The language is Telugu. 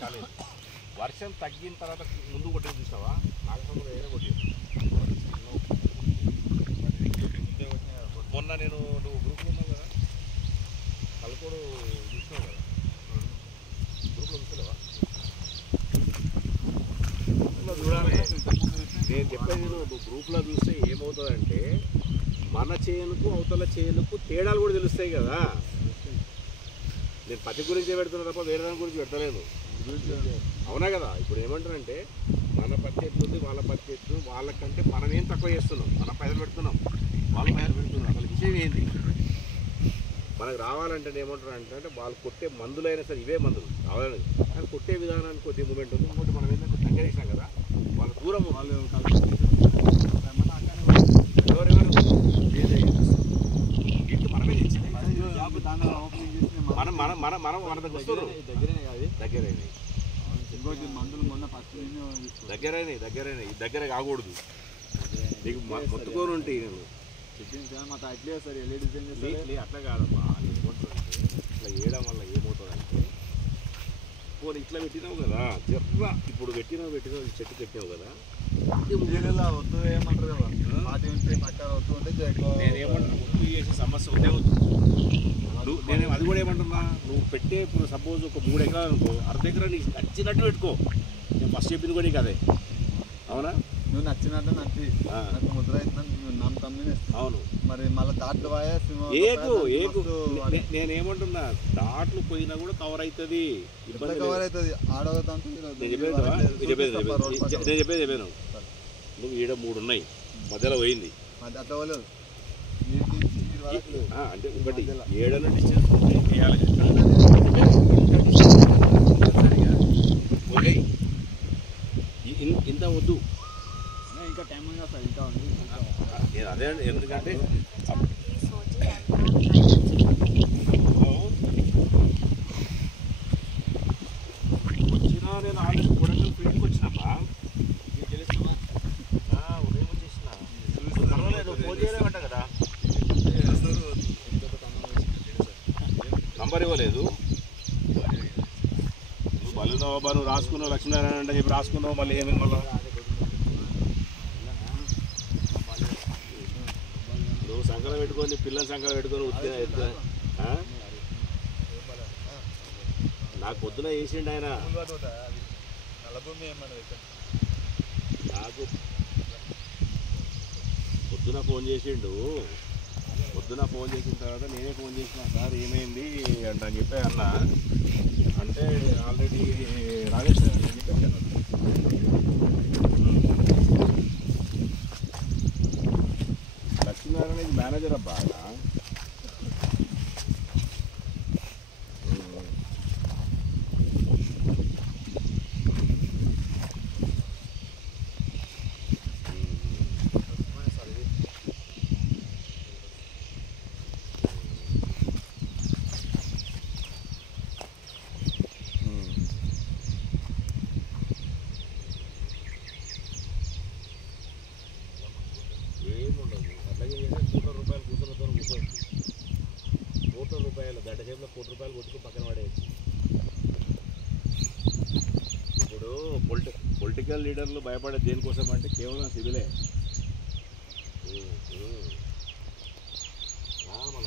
కాలేదు. వర్షం తగ్గిన తర్వాత ముందు కొట్టేది చూసావా? నాగసముద్రం వేరే కొట్టేది. మొన్న నువ్వు గ్రూప్లో ఉన్నావు కదా, కలకోడు చూసినావు కదా, గ్రూప్లో చూసలేవా? చూడాలి. నేను చెప్పేది నువ్వు గ్రూప్లో చూస్తే ఏమవుతుందంటే మన చేనుకు అవతల చేనుకు తేడాలు కూడా తెలుస్తాయి కదా. నేను పత్తి గురించే పెడుతున్నా తప్ప వేరే దాని గురించి పెడతలేదు. అవునా కదా? ఇప్పుడు ఏమంటారంటే మన పత్తి ఎట్లుంది, వాళ్ళ పత్తి ఎట్లు, వాళ్ళకంటే మనమేం తక్కువ చేస్తున్నాం, మన పైసలు పెడుతున్నాం, వాళ్ళ పైసలు పెడుతున్నాం. అసలు విషయం ఏంటి? మనకు రావాలంటే ఏమంటారు అంటే వాళ్ళు కొట్టే మందులైనా సరే ఇవే మందులు రావాలని, కానీ కొట్టే విధానానికి కొద్ది మూమెంట్ ఉంది. ఇంకోటి మనం ఏంటంటే దగ్గర వేసాం కదా, వాళ్ళ దూరం వాళ్ళు ఎవరెవరు ఇంటి మనమే తెచ్చింది. మనం మన మన మన మన దగ్గర దగ్గరైనవి దగ్గరైనవి దగ్గర కాకూడదు. నీకు మొత్తుకొని ఉంటాయి. నేను అట్లా కాదమ్మా, ఏమవుతుందంటే ఇట్లా వేయడం వల్ల ఏమవుతుందంటే పోనీ ఇట్లా పెట్టినావు కదా, జర్ర ఇప్పుడు పెట్టినావు చెట్టు పెట్టినావు కదా, వద్దు ఏమంటారు కదా, నేనేమంటున్నా ఒత్తు చేసే సమస్య ఉందే వద్దు. నేను అది కూడా ఏమంటున్నా, నువ్వు పెట్టే ఇప్పుడు సపోజ్ ఒక 3 ఎకరాలు అనుకో, అర్ధ ఎకరా నీకు నచ్చినట్టు పెట్టుకో. నేను ఫస్ట్ చెప్పింది కూడా నీకు అదే. అవునా? నువ్వు నచ్చినట్టు నచ్చి నాకు ముద్ర అవుతుంది. అవును. మరి మళ్ళీ దాంట్లో నేనేమంటున్నా, దాంట్లో పోయినా కూడా కవర్ అవుతుంది, ఇబ్బంది కవర్ అవుతుంది. నేను చెప్పేను. నువ్వు ఈడ 3 ఉన్నాయి, మధ్యలో పోయింది అంటే ఒకటి 7 డిస్టెన్స్ వేయాలి. ఇంత వద్దు, ఇంకా టైం ఉంది సార్, ఇంకా ఉంది. నేను అదే ఎందుకంటే వచ్చినా నేను ఆల్రెడీ కొడంగల్ ఫీల్డ్కి వచ్చినామా, నీకు తెలుస్తున్నా ఉదయం వచ్చేసిన. పర్వాలేదు, ఫోన్ చేయలేమంట కదా, నంబర్ ఇవ్వలేదు. నువ్వు బలున్నావు బాబా, నువ్వు రాసుకున్నావు లక్ష్మీనారాయణ అంటే చెప్పి రాసుకున్నావు, మళ్ళీ ఏమి మళ్ళీ నువ్వు సంకలం పెట్టుకొని పిల్లల సంకలం పెట్టుకొని ఉత్తిన నాకు పొద్దున వేసిండు ఆయన. నాకు పొద్దున ఫోన్ చేసిండు. పొద్దున ఫోన్ చేసిన తర్వాత నేనే ఫోన్ చేసిన, సార్ ఏమైంది అంట అని చెప్పి అన్న. అంటే ఆల్రెడీ రాజేష్ చెప్పాను, లక్ష్మీనారాయణ మేనేజర్ అబ్బా. దడ్డసేపులో ₹1 కొట్టుకు పక్కన పడేయచ్చు. ఇప్పుడు పొలిటికల్ లీడర్లు భయపడేది దేనికోసం అంటే కేవలం సివిలే. మన